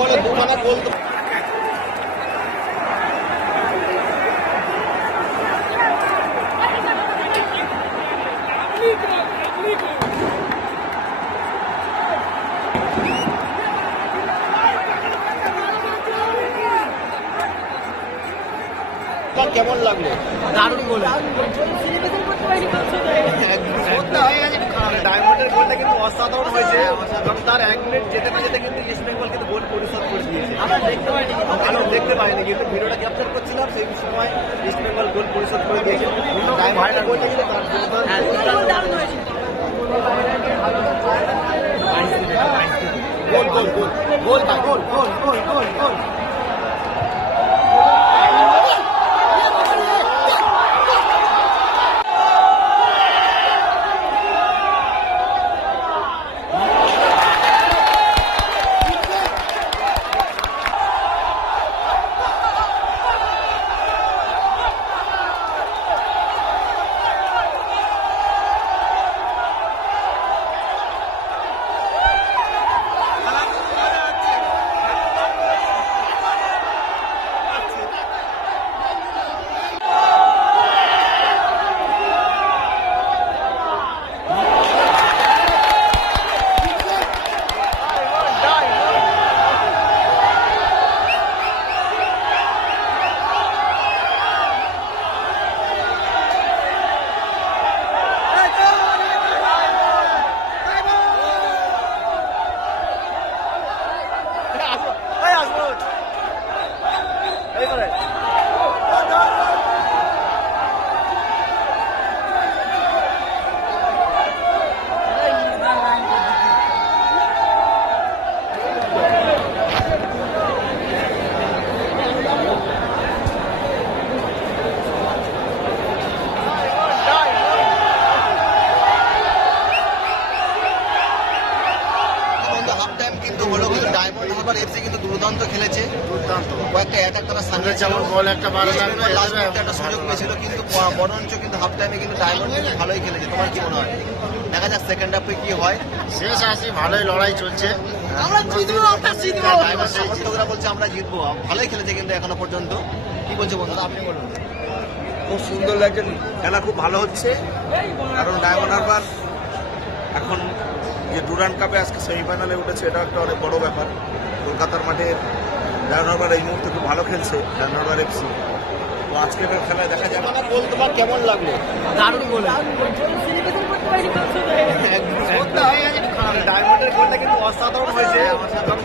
বলে দুখানা গোল কেমন লাগল? দারুণ গোল ডায়মন্ডের গোলটা কিন্তু অসাধারণ হয়েছে। এবং তার এক মিনিট যেতে না যেতে কিন্তু ইস্ট বেঙ্গল কিন্তু গোল দেখতে কিন্তু ভিডিওটা ক্যাপচার করছিলাম সেই সময় ইস্ট বেঙ্গল গোল পরিশোধ করে দিয়েছে হ্যাঁ দারুণ হয়েছে গোল গোল গোল গোল গোল গোল গোল গোল গোল কিন্তু দুর্দান্ত খেলেছে। কয়েকটা অ্যাটাক তারা সামনে যেমন গোল একটা একটা সুযোগ পেয়েছিল কিন্তু বরঞ্চ কিন্তু হাফ টাইমে কিন্তু ডায়মন্ড কিন্তু ভালোই খেলেছে। তোমার কি মনে হয়? দেখা যাক সেকেন্ড হাফে কি হয়। শেষ আসি ভালোই লড়াই চলছে। আমরা জিতবো আমরা জিতবো। ডায়মন্ড সমর্থকরা বলছে আমরা জিতবো। ভালোই খেলেছে কিন্তু এখনও পর্যন্ত। কি বলছে বন্ধুরা? আপনি বলুন। খুব সুন্দর লাগছে। খেলা খুব ভালো হচ্ছে। কারণ ডায়মন্ড হারবার এখন যে ডুরান্ড কাপে আজকে সেমিফাইনালে উঠেছে এটা একটা অনেক বড় ব্যাপার। কলকাতার মাঠে ডায়মন্ড হারবার এই মুহূর্তে খুব ভালো খেলছে ডায়মন্ড হারবার এফসি তো আজকের খেলায় দেখা যাবে তোমার গোল তোমার কেমন লাগল? দারুণ গোল ডায়মন্ডের গোলটা কিন্তু অসাধারণ হয়েছে।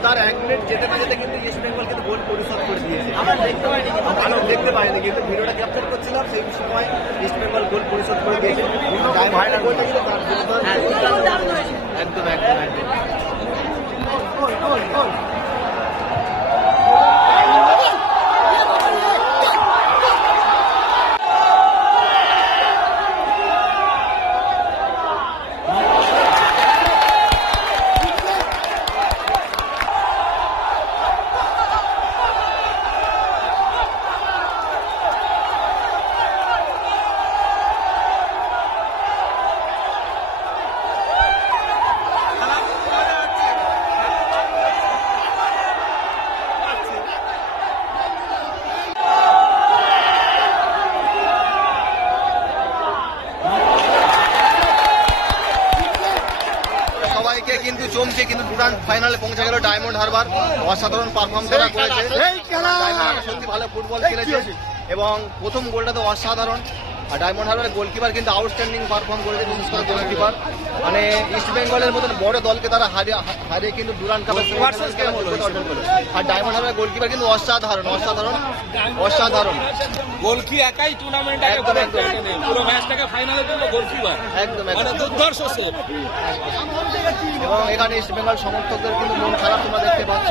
তার এক মিনিট যেতে না যেতে কিন্তু ইস্ট বেঙ্গল কিন্তু গোল পরিশোধ করে দিয়েছে। আমরা দেখতে পাইনি কিন্তু। দেখতে পাইনি কিন্তু। ভিডিওটা ক্যাপচার করছিলাম সেই সময় ইস্ট বেঙ্গল গোল পরিশোধ করে দিয়েছে। ডায়মন্ডের গোলটা কিন্তু তার হ্যাঁ একদম। একদম একদম। সবাইকে কিন্তু চমকে কিন্তু ভুটান ফাইনালে পৌঁছে গেল ডায়মন্ড হারবার অসাধারণ পারফর্ম তারা করেছে। সত্যি ভালো ফুটবল খেলেছে। এবং প্রথম গোলটা তো অসাধারণ। আর ডায়মন্ড হারবারের গোলকিপার কিন্তু আউটস্ট্যান্ডিং পারফর্ম করেছে বিশেষ করে গোলকিপার মানে ইস্ট বেঙ্গলের মতন বড় দলকে তারা হারিয়ে হারিয়ে কিন্তু অর্জন করে আর ডায়মন্ড হারবারের গোলকিপার কিন্তু অসাধারণ অসাধারণ অসাধারণ। গোলকি একাই টুর্নামেন্টটাকে একদম, একদম। পুরো ম্যাচটাকে ফাইনালে তুললো গোলকিপার একদম মানে দুর্ধর্ষ সেভ এবং এখানে ইস্ট বেঙ্গল সমর্থকদের কিন্তু মন খারাপ তোমরা দেখতে পাচ্ছ।